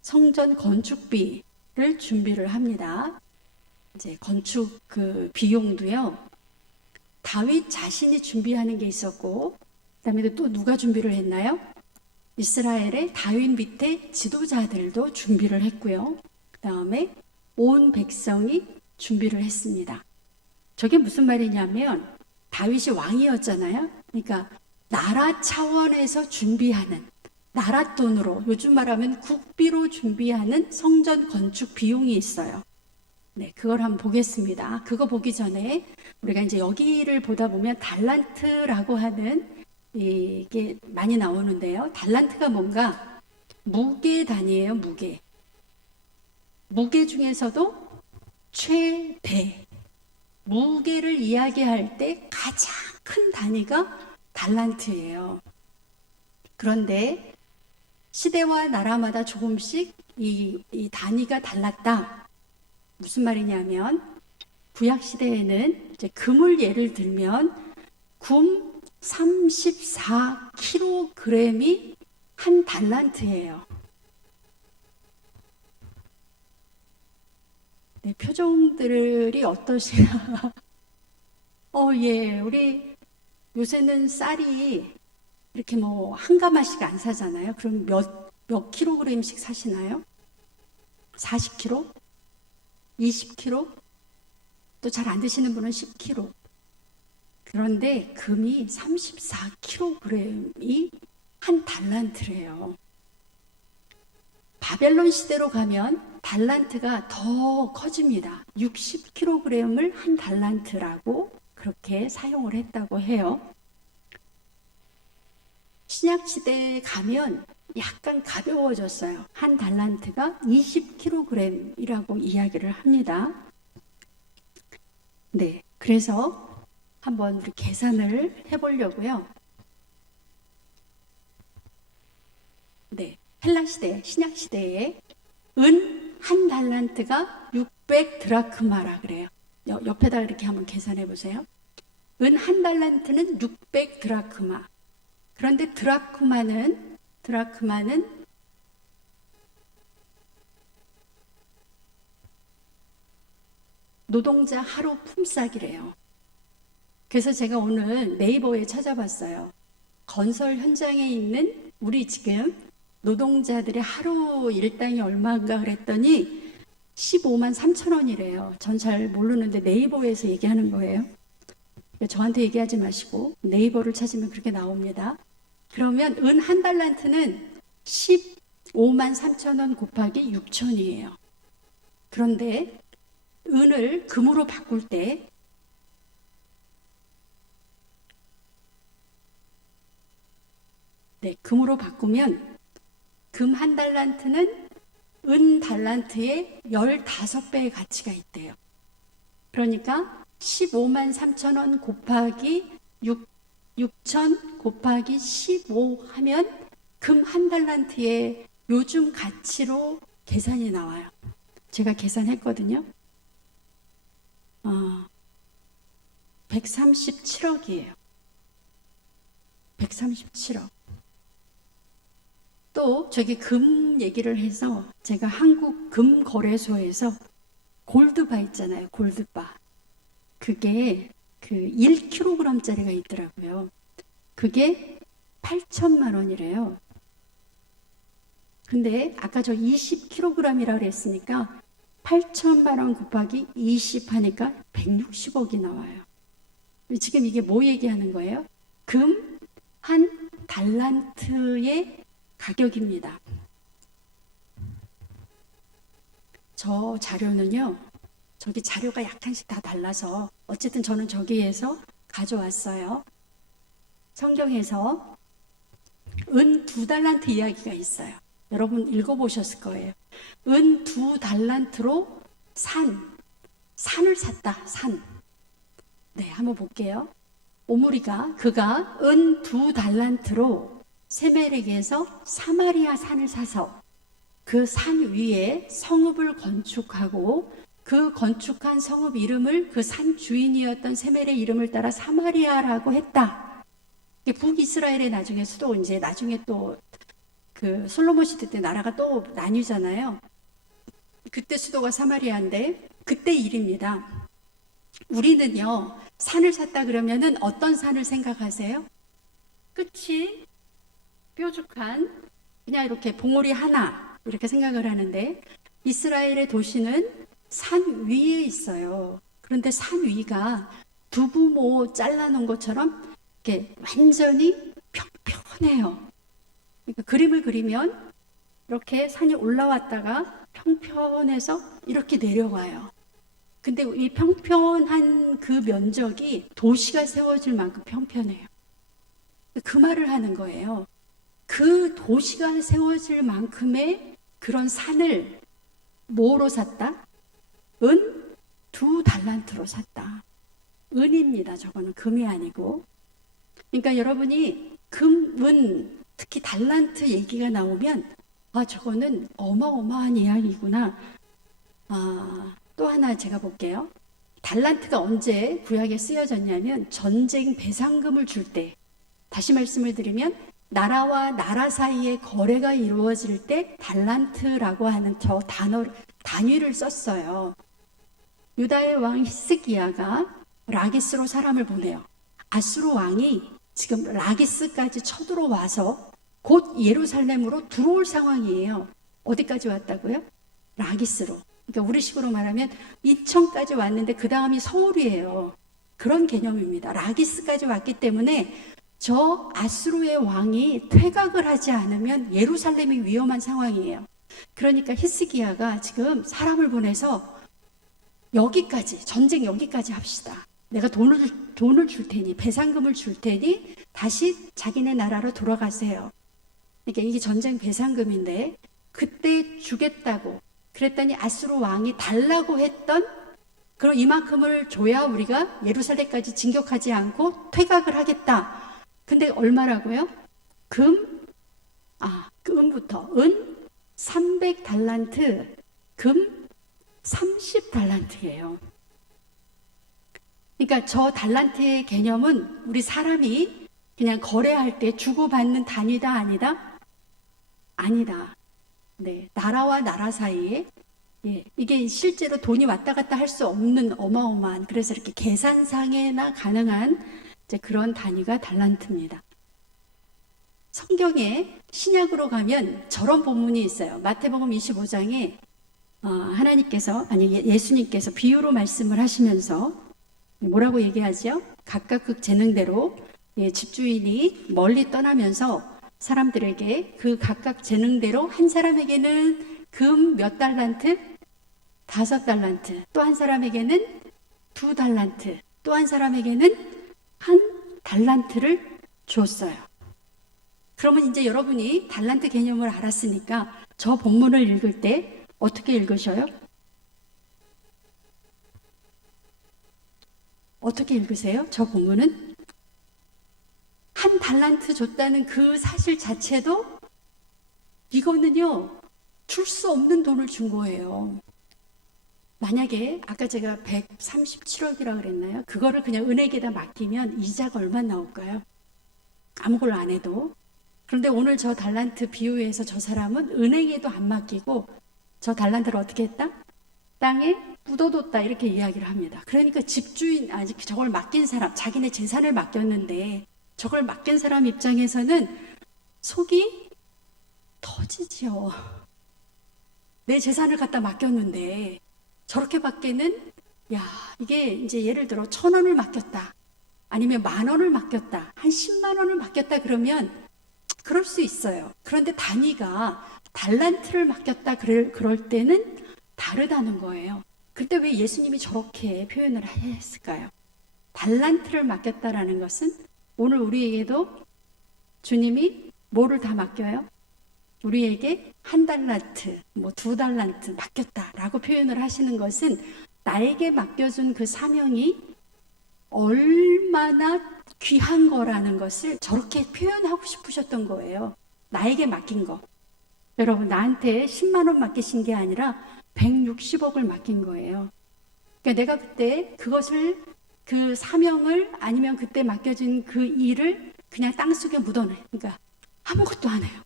성전 건축비를 준비를 합니다. 이제 건축 그 비용도요. 다윗 자신이 준비하는 게 있었고, 그다음에 또 누가 준비를 했나요? 이스라엘의 다윗 밑에 지도자들도 준비를 했고요. 그다음에 온 백성이 준비를 했습니다. 저게 무슨 말이냐면 다윗이 왕이었잖아요. 그러니까 나라 차원에서 준비하는, 나라 돈으로, 요즘 말하면 국비로 준비하는 성전 건축 비용이 있어요. 네, 그걸 한번 보겠습니다. 그거 보기 전에 우리가 이제 여기를 보다 보면 달란트라고 하는 이게 많이 나오는데요. 달란트가 뭔가 무게 단위예요, 무게. 무게 중에서도 최대. 무게를 이야기할 때 가장 큰 단위가 달란트예요. 그런데 시대와 나라마다 조금씩 이 단위가 달랐다. 무슨 말이냐면 구약 시대에는 이제 금을 예를 들면 금 34kg이 한 달란트예요. 네, 표정들이 어떠시나? 예, 우리 요새는 쌀이 이렇게 뭐 한 가마씩 안 사잖아요. 그럼 몇 킬로그램씩 사시나요? 40kg? 20kg? 또 잘 안 드시는 분은 10kg. 그런데 금이 34kg이 한 달란트래요. 바벨론 시대로 가면 달란트가 더 커집니다. 60kg을 한 달란트라고 그렇게 사용을 했다고 해요. 신약 시대에 가면 약간 가벼워졌어요. 한 달란트가 20kg이라고 이야기를 합니다. 네, 그래서 한번 우리 계산을 해보려고요. 네, 헬라 시대, 신약 시대에 은 한 달란트가 600 드라크마라 그래요. 옆에다 이렇게 한번 계산해 보세요. 은 한 달란트는 600 드라크마. 그런데 드라크마는 노동자 하루 품삯이래요. 그래서 제가 오늘 네이버에 찾아봤어요. 건설 현장에 있는 우리 지금 노동자들의 하루 일당이 얼마인가 그랬더니 15만 3천 원이래요. 전 잘 모르는데 네이버에서 얘기하는 거예요. 저한테 얘기하지 마시고 네이버를 찾으면 그렇게 나옵니다. 그러면 은 한 달란트는 15만 3천 원 곱하기 6천이에요. 그런데 은을 금으로 바꿀 때 금으로 바꾸면 금 한 달란트는 은 달란트의 15배의 가치가 있대요. 그러니까 15만 3천 원 곱하기 6천 곱하기 15 하면 금 한 달란트의 요즘 가치로 계산이 나와요. 제가 계산했거든요. 137억이에요. 137억. 또 저기 금 얘기를 해서 제가 한국 금 거래소에서 골드바 있잖아요. 골드바. 그게 그 1kg짜리가 있더라고요. 그게 8천만 원이래요. 근데 아까 저 20kg이라고 그랬으니까 8천만 원 곱하기 20 하니까 160억이 나와요. 지금 이게 뭐 얘기하는 거예요? 금 한 달란트의 가격입니다. 저 자료는요, 저기 자료가 약간씩 다 달라서 어쨌든 저는 저기에서 가져왔어요. 성경에서 은 2달란트 이야기가 있어요. 여러분 읽어보셨을 거예요. 은 2달란트로 산을 샀다. 산. 네, 한번 볼게요. 오므리가 그가 은 2달란트로 세멜에게서 사마리아 산을 사서 그 산 위에 성읍을 건축하고 그 건축한 성읍 이름을 그 산 주인이었던 세멜의 이름을 따라 사마리아라고 했다. 북이스라엘의 나중에 수도 이제 나중에 또 그 솔로몬 시대 때 나라가 또 나뉘잖아요. 그때 수도가 사마리아인데 그때 일입니다. 우리는요, 산을 샀다 그러면은 어떤 산을 생각하세요? 끝이 뾰족한 그냥 이렇게 봉우리 하나 이렇게 생각을 하는데 이스라엘의 도시는 산 위에 있어요. 그런데 산 위가 두부모 잘라놓은 것처럼 이렇게 완전히 평평해요. 그러니까 그림을 그리면 이렇게 산이 올라왔다가 평평해서 이렇게 내려와요. 근데 이 평평한 그 면적이 도시가 세워질 만큼 평평해요. 그 말을 하는 거예요. 그 도시가 세워질 만큼의 그런 산을 뭐로 샀다? 은 2달란트로 샀다. 은입니다. 저거는 금이 아니고. 그러니까 여러분이 금, 은, 특히 달란트 얘기가 나오면 저거는 어마어마한 이야기구나. 또 하나 제가 볼게요. 달란트가 언제 구약에 쓰여졌냐면 전쟁 배상금을 줄 때, 다시 말씀을 드리면 나라와 나라 사이에 거래가 이루어질 때 달란트라고 하는 저 단위를 썼어요. 유다의 왕 히스기야가 라기스로 사람을 보내요. 아수르 왕이 지금 라기스까지 쳐들어와서 곧 예루살렘으로 들어올 상황이에요. 어디까지 왔다고요? 라기스로. 그러니까 우리식으로 말하면 인천까지 왔는데 그 다음이 서울이에요. 그런 개념입니다. 라기스까지 왔기 때문에 저 아수르의 왕이 퇴각을 하지 않으면 예루살렘이 위험한 상황이에요. 그러니까 히스기야가 지금 사람을 보내서 여기까지, 전쟁 여기까지 합시다. 내가 돈을 줄 테니, 배상금을 줄 테니 다시 자기네 나라로 돌아가세요. 그러니까 이게 전쟁 배상금인데 그때 주겠다고 그랬더니 아수르 왕이 달라고 했던 그럼 이만큼을 줘야 우리가 예루살렘까지 진격하지 않고 퇴각을 하겠다. 근데 얼마라고요? 금부터 은 300달란트, 금 30달란트예요. 그러니까 저 달란트의 개념은 우리 사람이 그냥 거래할 때 주고받는 단위다 아니다? 아니다. 네, 나라와 나라 사이에 이게 실제로 돈이 왔다 갔다 할 수 없는 어마어마한 그래서 이렇게 계산상에나 가능한 이제 그런 단위가 달란트입니다. 성경에 신약으로 가면 저런 본문이 있어요. 마태복음 25장에 예수님께서 비유로 말씀을 하시면서 뭐라고 얘기하죠? 각각 그 재능대로 집주인이 멀리 떠나면서 사람들에게 그 각각 재능대로 한 사람에게는 금 몇 달란트? 5달란트. 또 한 사람에게는 2달란트. 또 한 사람에게는 1달란트를 줬어요. 그러면 이제 여러분이 달란트 개념을 알았으니까 저 본문을 읽을 때 어떻게 읽으셔요? 어떻게 읽으세요? 저 본문은? 1달란트 줬다는 그 사실 자체도 이거는요, 줄 수 없는 돈을 준 거예요. 만약에 아까 제가 137억이라고 그랬나요? 그거를 그냥 은행에다 맡기면 이자가 얼마 나올까요? 아무걸로 안 해도. 그런데 오늘 저 달란트 비유에서 저 사람은 은행에도 안 맡기고 저 달란트를 어떻게 했다? 땅에 묻어뒀다 이렇게 이야기를 합니다. 그러니까 집주인, 저걸 맡긴 사람, 자기네 재산을 맡겼는데 저걸 맡긴 사람 입장에서는 속이 터지지요. 내 재산을 갖다 맡겼는데 저렇게 밖에는 이게 이제 예를 들어 1,000원을 맡겼다. 아니면 10,000원을 맡겼다, 한 10만 원을 맡겼다 그러면 그럴 수 있어요. 그런데 단위가 달란트를 맡겼다 그럴 때는 다르다는 거예요. 그때 왜 예수님이 저렇게 표현을 했을까요? 달란트를 맡겼다라는 것은 오늘 우리에게도 주님이 뭐를 다 맡겨요? 우리에게 1달란트, 뭐 2달란트 맡겼다라고 표현을 하시는 것은 나에게 맡겨준 그 사명이 얼마나 귀한 거라는 것을 저렇게 표현하고 싶으셨던 거예요. 나에게 맡긴 거. 여러분, 나한테 10만 원 맡기신 게 아니라 160억을 맡긴 거예요. 그러니까 내가 그때 그것을, 그 사명을, 아니면 그때 맡겨진 그 일을 그냥 땅속에 묻어내. 그러니까 아무것도 안 해요.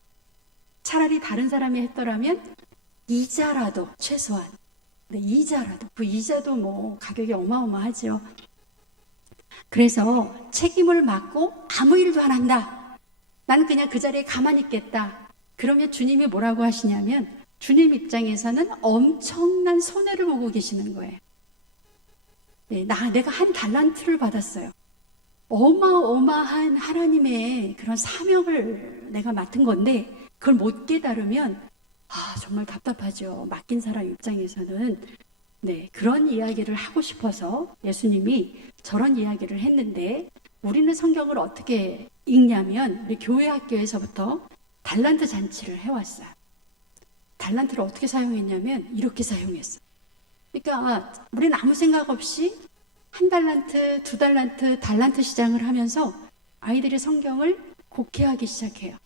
차라리 다른 사람이 했더라면 이자라도 최소한, 네, 이자라도, 그 이자도 뭐 가격이 어마어마하죠. 그래서 책임을 맡고 아무 일도 안 한다, 나는 그냥 그 자리에 가만히 있겠다, 그러면 주님이 뭐라고 하시냐면 주님 입장에서는 엄청난 손해를 보고 계시는 거예요. 네, 내가 1달란트를 받았어요. 어마어마한 하나님의 그런 사명을 내가 맡은 건데 그걸 못 깨달으면 정말 답답하죠. 맡긴 사람 입장에서는. 네, 그런 이야기를 하고 싶어서 예수님이 저런 이야기를 했는데, 우리는 성경을 어떻게 읽냐면 우리 교회 학교에서부터 달란트 잔치를 해왔어요. 달란트를 어떻게 사용했냐면 이렇게 사용했어요. 그러니까 우리는 아무 생각 없이 1달란트, 2달란트, 달란트 시장을 하면서 아이들이 성경을 곡해하기 시작해요.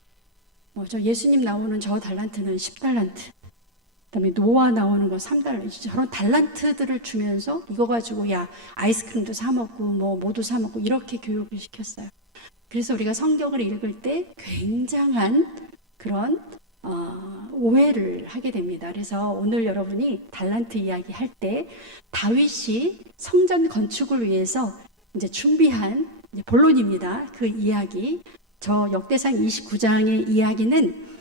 저 예수님 나오는 저 달란트는 10달란트, 그다음에 노아 나오는 거 3달란트, 저런 달란트들을 주면서 이거 가지고 야 아이스크림도 사 먹고 뭐 뭐도 사 먹고 이렇게 교육을 시켰어요. 그래서 우리가 성경을 읽을 때 굉장한 그런 오해를 하게 됩니다. 그래서 오늘 여러분이 달란트 이야기 할 때 다윗이 성전 건축을 위해서 이제 준비한 이제 본론입니다. 그 이야기, 저 역대상 29장의 이야기는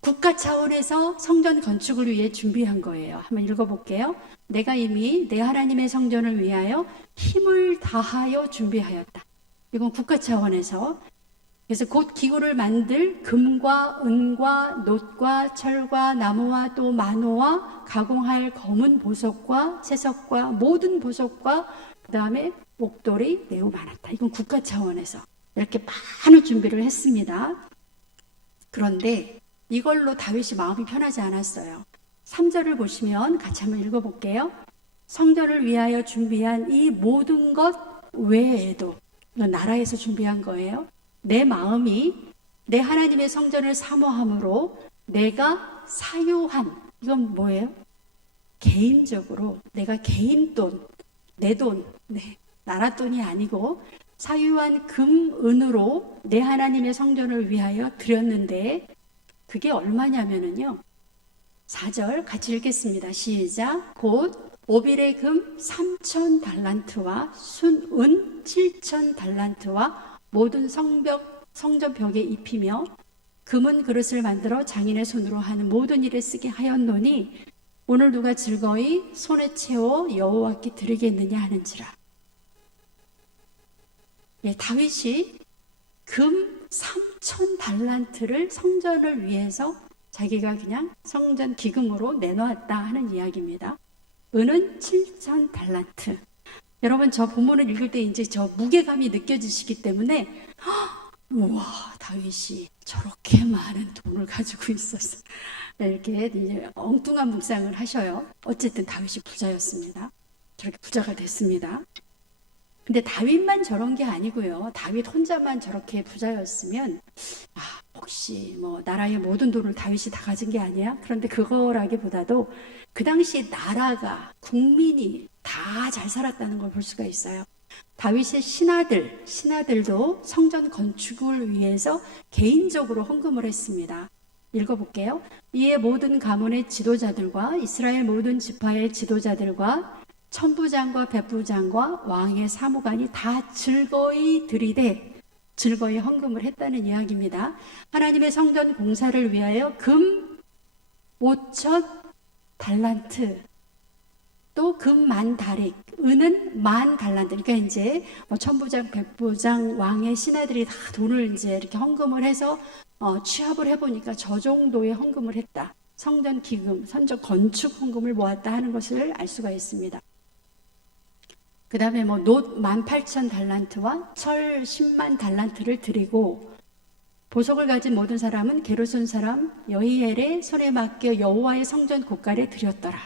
국가 차원에서 성전 건축을 위해 준비한 거예요. 한번 읽어볼게요. 내가 이미 내 하나님의 성전을 위하여 힘을 다하여 준비하였다. 이건 국가 차원에서. 그래서 곧 기구를 만들 금과 은과 놋과 철과 나무와 또 만호와 가공할 검은 보석과 채석과 모든 보석과 그 다음에 목돌이 매우 많았다. 이건 국가 차원에서 이렇게 많은 준비를 했습니다. 그런데 이걸로 다윗이 마음이 편하지 않았어요. 3절을 보시면 같이 한번 읽어볼게요. 성전을 위하여 준비한 이 모든 것 외에도, 이건 나라에서 준비한 거예요. 내 마음이 내 하나님의 성전을 사모함으로 내가 사유한, 이건 뭐예요? 개인적으로 내가 개인 돈, 내 돈, 나라 돈이 아니고 사유한 금, 은으로 내 하나님의 성전을 위하여 드렸는데 그게 얼마냐면은요, 4절 같이 읽겠습니다. 시작. 곧 오빌의 금 3,000달란트와 순은 7,000달란트와 모든 성전 벽에 입히며 금은 그릇을 만들어 장인의 손으로 하는 모든 일에 쓰게 하였노니 오늘 누가 즐거이 손에 채워 여호와께 드리겠느냐 하는지라. 예, 다윗이 금 3,000달란트를 성전을 위해서 자기가 그냥 성전 기금으로 내놓았다 하는 이야기입니다. 은은 7,000달란트. 여러분, 저 본문을 읽을 때 이제 저 무게감이 느껴지시기 때문에 우와, 다윗이 저렇게 많은 돈을 가지고 있었어, 이렇게 이제 엉뚱한 묵상을 하셔요. 어쨌든 다윗이 부자였습니다. 저렇게 부자가 됐습니다. 근데 다윗만 저런 게 아니고요. 다윗 혼자만 저렇게 부자였으면 혹시 뭐 나라의 모든 돈을 다윗이 다 가진 게 아니야? 그런데 그거라기보다도 그 당시 나라가, 국민이 다 잘 살았다는 걸 볼 수가 있어요. 다윗의 신하들도 성전 건축을 위해서 개인적으로 헌금을 했습니다. 읽어볼게요. 이에 모든 가문의 지도자들과 이스라엘 모든 지파의 지도자들과 천부장과 백부장과 왕의 사무관이 다 즐거이 드리되, 즐거이 헌금을 했다는 이야기입니다. 하나님의 성전 공사를 위하여 금 5,000달란트, 또 금 10,000다릭, 은은 10,000달란트. 그러니까 이제 뭐 천부장, 백부장, 왕의 신하들이 다 돈을 이제 이렇게 헌금을 해서 취합을 해보니까 저 정도의 헌금을 했다. 성전 기금, 성전 건축 헌금을 모았다 하는 것을 알 수가 있습니다. 그 다음에 뭐 놋 18,000달란트와 철 100,000달란트를 드리고 보석을 가진 모든 사람은 게르손 사람 여히엘의 손에 맡겨 여호와의 성전 곳간에 드렸더라.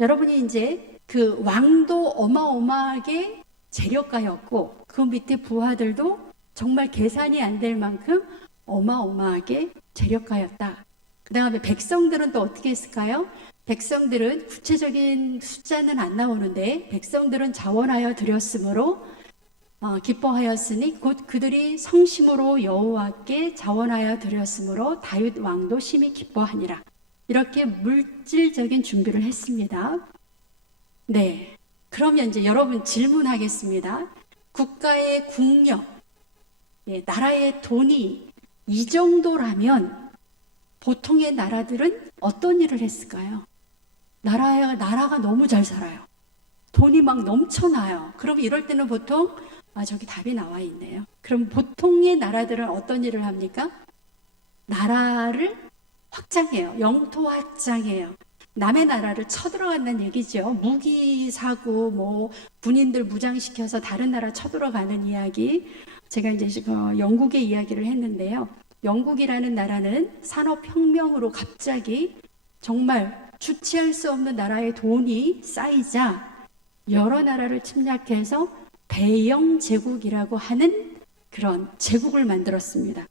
여러분이 이제 그 왕도 어마어마하게 재력가였고 그 밑에 부하들도 정말 계산이 안 될 만큼 어마어마하게 재력가였다. 그 다음에 백성들은 또 어떻게 했을까요? 백성들은 구체적인 숫자는 안 나오는데 백성들은 자원하여 드렸으므로 기뻐하였으니 곧 그들이 성심으로 여호와께 자원하여 드렸으므로 다윗 왕도 심히 기뻐하니라. 이렇게 물질적인 준비를 했습니다. 네, 그러면 이제 여러분 질문하겠습니다. 국가의 국력, 나라의 돈이 이 정도라면 보통의 나라들은 어떤 일을 했을까요? 나라가 너무 잘 살아요. 돈이 막 넘쳐나요. 그럼 이럴 때는 보통 저기 답이 나와 있네요. 그럼 보통의 나라들은 어떤 일을 합니까? 나라를 확장해요. 영토 확장해요. 남의 나라를 쳐들어간다는 얘기죠. 무기 사고, 뭐 군인들 무장시켜서 다른 나라 쳐들어가는 이야기. 제가 이제 영국의 이야기를 했는데요. 영국이라는 나라는 산업혁명으로 갑자기 정말 주체할 수 없는 나라의 돈이 쌓이자 여러 나라를 침략해서 대영 제국이라고 하는 그런 제국을 만들었습니다.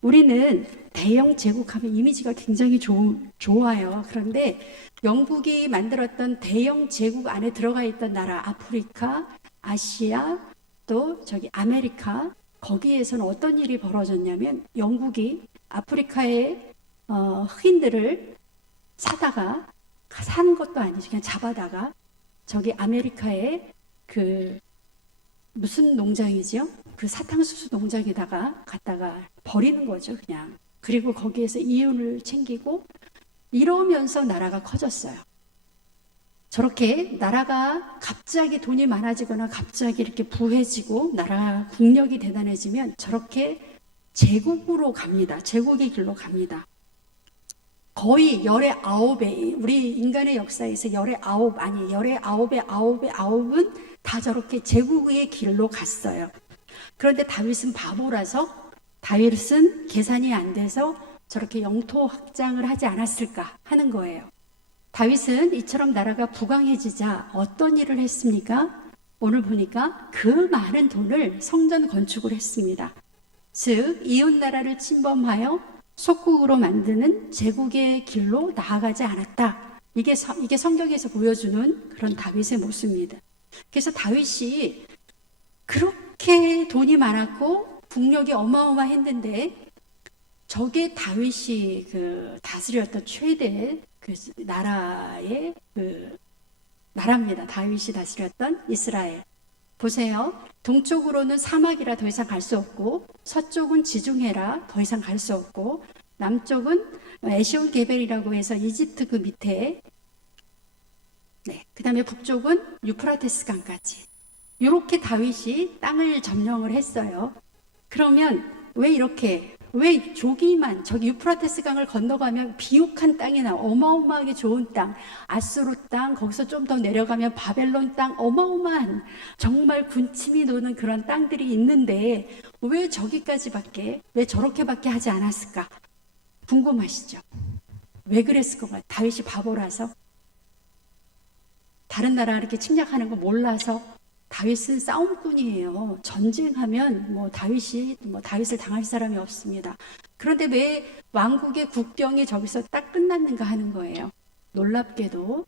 우리는 대영 제국하면 이미지가 굉장히 좋아요. 그런데 영국이 만들었던 대영 제국 안에 들어가 있던 나라, 아프리카, 아시아, 또 저기 아메리카, 거기에서는 어떤 일이 벌어졌냐면 영국이 아프리카의 흑인들을 사는 것도 아니죠. 그냥 잡아다가 저기 아메리카의 그 무슨 농장이죠? 그 사탕수수 농장에다가 갖다가 버리는 거죠, 그냥. 그리고 거기에서 이윤을 챙기고 이러면서 나라가 커졌어요. 저렇게 나라가 갑자기 돈이 많아지거나 갑자기 이렇게 부해지고 나라 국력이 대단해지면 저렇게 제국으로 갑니다. 제국의 길로 갑니다. 거의 열의 9배, 우리 인간의 역사에서 열의 9은 다 저렇게 제국의 길로 갔어요. 그런데 다윗은 바보라서 다윗은 계산이 안 돼서 저렇게 영토 확장을 하지 않았을까 하는 거예요. 다윗은 이처럼 나라가 부강해지자 어떤 일을 했습니까? 오늘 보니까 그 많은 돈을 성전 건축을 했습니다. 즉 이웃 나라를 침범하여 속국으로 만드는 제국의 길로 나아가지 않았다. 이게 성경에서 보여주는 그런 다윗의 모습입니다. 그래서 다윗이 그렇게 돈이 많았고 국력이 어마어마했는데 저게 다윗이 다스렸던 최대 나라의 나라입니다. 다윗이 다스렸던 이스라엘. 보세요. 동쪽으로는 사막이라 더 이상 갈 수 없고 서쪽은 지중해라 더 이상 갈 수 없고 남쪽은 에시온 게벨이라고 해서 이집트 그 밑에 그 다음에 북쪽은 유프라테스 강까지 이렇게 다윗이 땅을 점령을 했어요. 그러면 왜 조기만 저기 유프라테스 강을 건너가면 비옥한 땅이 나와 어마어마하게 좋은 땅, 아수르 땅, 거기서 좀 더 내려가면 바벨론 땅, 어마어마한 정말 군침이 도는 그런 땅들이 있는데 왜 왜 저렇게밖에 하지 않았을까? 궁금하시죠? 왜 그랬을 것 같아요? 다윗이 바보라서? 다른 나라 이렇게 침략하는 거 몰라서? 다윗은 싸움꾼이에요. 전쟁하면 다윗을 당할 사람이 없습니다. 그런데 왜 왕국의 국경이 저기서 딱 끝났는가 하는 거예요. 놀랍게도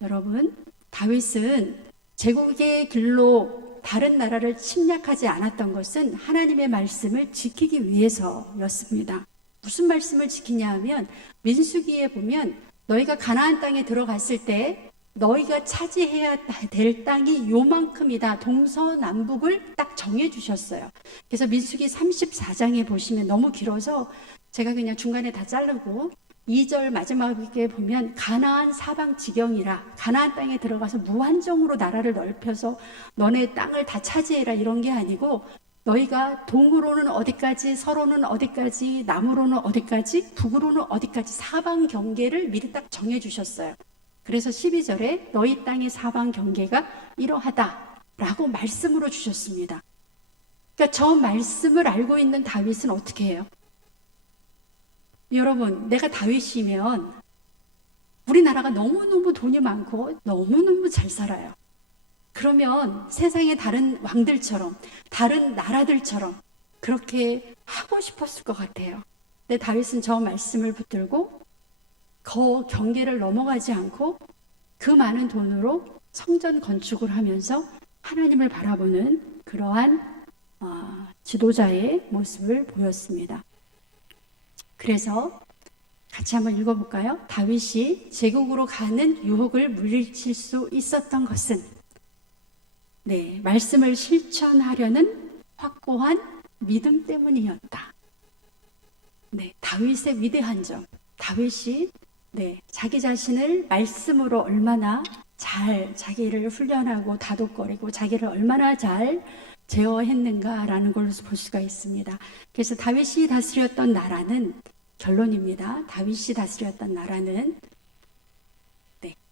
여러분, 다윗은 제국의 길로 다른 나라를 침략하지 않았던 것은 하나님의 말씀을 지키기 위해서였습니다. 무슨 말씀을 지키냐 하면 민수기에 보면 너희가 가나안 땅에 들어갔을 때 너희가 차지해야 될 땅이 요만큼이다. 동서남북을 딱 정해 주셨어요. 그래서 민수기 34장에 보시면 너무 길어서 제가 그냥 중간에 다 자르고 2절 마지막에 보면 가나안 사방 지경이라, 가나안 땅에 들어가서 무한정으로 나라를 넓혀서 너네 땅을 다 차지해라 이런 게 아니고, 너희가 동으로는 어디까지, 서로는 어디까지, 남으로는 어디까지, 북으로는 어디까지 사방 경계를 미리 딱 정해 주셨어요. 그래서 12절에 너희 땅의 사방 경계가 이러하다 라고 말씀으로 주셨습니다. 그러니까 저 말씀을 알고 있는 다윗은 어떻게 해요? 여러분, 내가 다윗이면 우리나라가 너무너무 돈이 많고 너무너무 잘 살아요. 그러면 세상의 다른 왕들처럼, 다른 나라들처럼 그렇게 하고 싶었을 것 같아요. 근데 다윗은 저 말씀을 붙들고 그 경계를 넘어가지 않고 그 많은 돈으로 성전 건축을 하면서 하나님을 바라보는 그러한 지도자의 모습을 보였습니다. 그래서 같이 한번 읽어볼까요? 다윗이 제국으로 가는 유혹을 물리칠 수 있었던 것은, 말씀을 실천하려는 확고한 믿음 때문이었다. 다윗의 위대한 점, 다윗이 자기 자신을 말씀으로 얼마나 잘 자기를 훈련하고 다독거리고 자기를 얼마나 잘 제어했는가라는 걸 볼 수가 있습니다. 그래서 다윗이 다스렸던 나라는, 결론입니다. 다윗이 다스렸던 나라는,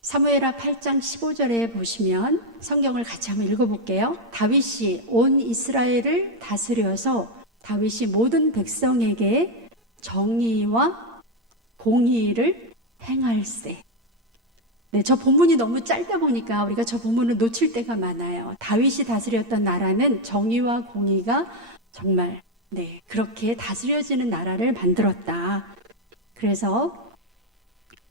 사무엘하 8장 15절에 보시면 성경을 같이 한번 읽어볼게요. 다윗이 온 이스라엘을 다스려서 다윗이 모든 백성에게 정의와 공의를 행할세. 저 본문이 너무 짧다 보니까 우리가 저 본문을 놓칠 때가 많아요. 다윗이 다스렸던 나라는 정의와 공의가 정말 그렇게 다스려지는 나라를 만들었다. 그래서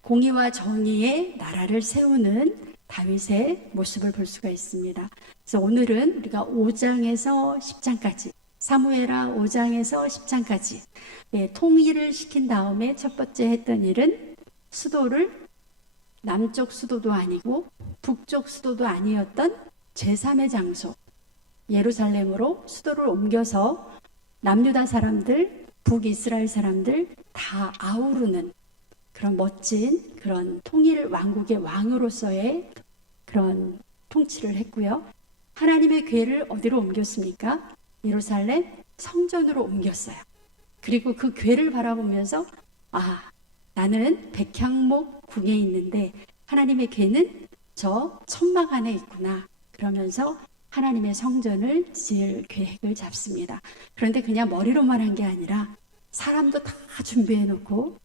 공의와 정의의 나라를 세우는 다윗의 모습을 볼 수가 있습니다. 그래서 오늘은 우리가 5장에서 10장까지, 사무엘하 5장에서 10장까지 통일을 시킨 다음에 첫 번째 했던 일은 수도를 남쪽 수도도 아니고 북쪽 수도도 아니었던 제3의 장소 예루살렘으로 수도를 옮겨서 남유다 사람들, 북이스라엘 사람들 다 아우르는 그런 멋진 그런 통일 왕국의 왕으로서의 그런 통치를 했고요. 하나님의 궤를 어디로 옮겼습니까? 예루살렘 성전으로 옮겼어요. 그리고 그 궤를 바라보면서 나는 백향목 궁에 있는데 하나님의 궤는 저 천막 안에 있구나. 그러면서 하나님의 성전을 지을 계획을 잡습니다. 그런데 그냥 머리로만 한 게 아니라 사람도 다 준비해 놓고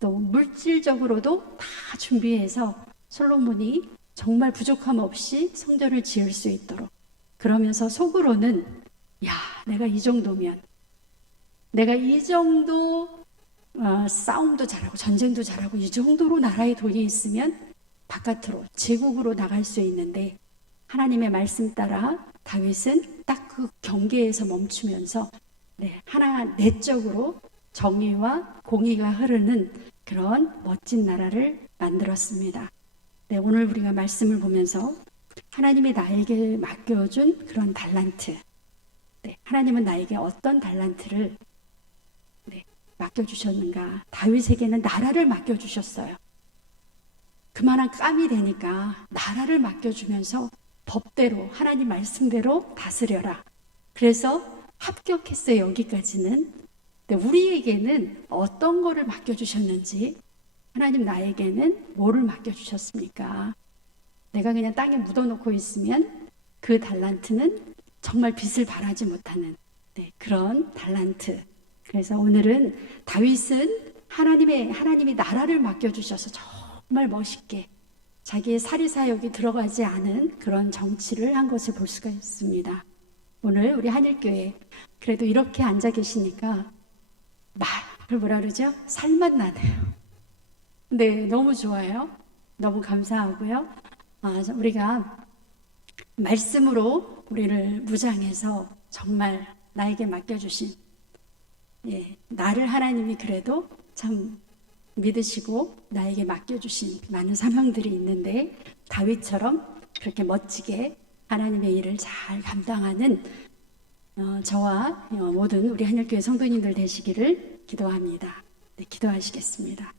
또 물질적으로도 다 준비해서 솔로몬이 정말 부족함 없이 성전을 지을 수 있도록, 그러면서 속으로는 내가 이 정도면, 내가 이 정도 싸움도 잘하고 전쟁도 잘하고 이 정도로 나라에 돈이 있으면 바깥으로 제국으로 나갈 수 있는데, 하나님의 말씀 따라 다윗은 딱 그 경계에서 멈추면서 하나 내적으로 정의와 공의가 흐르는 그런 멋진 나라를 만들었습니다. 오늘 우리가 말씀을 보면서 하나님이 나에게 맡겨준 그런 달란트, 하나님은 나에게 어떤 달란트를 맡겨주셨는가? 다윗에게는 나라를 맡겨주셨어요. 그만한 깜이 되니까 나라를 맡겨주면서 법대로 하나님 말씀대로 다스려라. 그래서 합격했어요. 여기까지는. 근데 우리에게는 어떤 거를 맡겨주셨는지, 하나님 나에게는 뭐를 맡겨주셨습니까? 내가 그냥 땅에 묻어놓고 있으면 그 달란트는 정말 빛을 발하지 못하는 그런 달란트. 그래서 오늘은 다윗은 하나님이 나라를 맡겨주셔서 정말 멋있게 자기의 사리사욕이 들어가지 않은 그런 정치를 한 것을 볼 수가 있습니다. 오늘 우리 한일교회 그래도 이렇게 앉아 계시니까 뭐라 그러죠? 살맛 나네요. 너무 좋아요. 너무 감사하고요. 우리가 말씀으로 우리를 무장해서 정말 나에게 맡겨주신, 나를 하나님이 그래도 참 믿으시고 나에게 맡겨주신 많은 사명들이 있는데, 다윗처럼 그렇게 멋지게 하나님의 일을 잘 감당하는 저와 모든 우리 한일교회 성도님들 되시기를 기도합니다. 기도하시겠습니다.